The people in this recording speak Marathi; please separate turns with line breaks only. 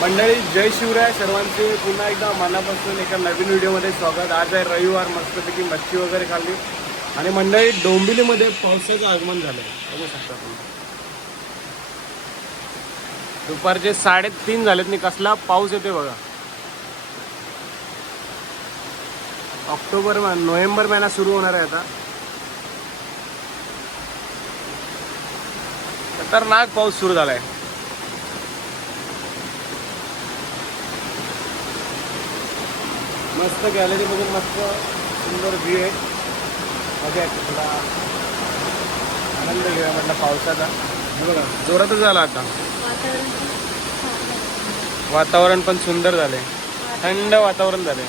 मंडळी जय शिवराय. सर्वांचे पुन्हा एकदा मनापासून एका नवीन व्हिडिओमध्ये स्वागत. आज आहे रविवार मस्तपैकी मच्छी वगैरे खाल्ली. आणि मंडळी डोंबिलीमध्ये पावसाचं आगमन झालं बघू शकता तुम्ही. दुपारचे साडेतीन झालेत नाही कसला पाऊस येते बघा. ऑक्टोबर नोव्हेंबर महिना सुरू होणार आहे आता. खतरनाक पाऊस सुरू झालाय. मस्त गॅलरी मधून मस्त सुंदर व्ह्यू आहे. मजा येते थोडा आनंद घेऊया म्हटलं पावसाचा. बघा जोरातच झाला आता.
वातावरण पण आहे.
सुंदर झालंय. थंड वातावरण झालंय.